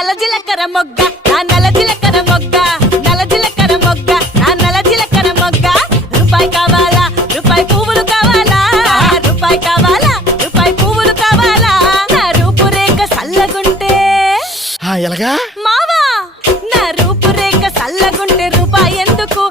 నల్ల జీలకర్ర మొగ్గ నా నల్ల జీలకర్ర మొగ్గ నల్ల జీలకర్ర మొగ్గ నా నల్ల జీలకర్ర మొగ్గ రూపాయి కావాలా రూపాయి పువ్వులు కావాలా రూపాయి కావాలా రూపాయి పువ్వులు కావాలా నా రూపురేఖ సల్లగుంటే ఎలాగా మావా నా రూపురేఖ సల్లగుంటే రూపాయి ఎందుకు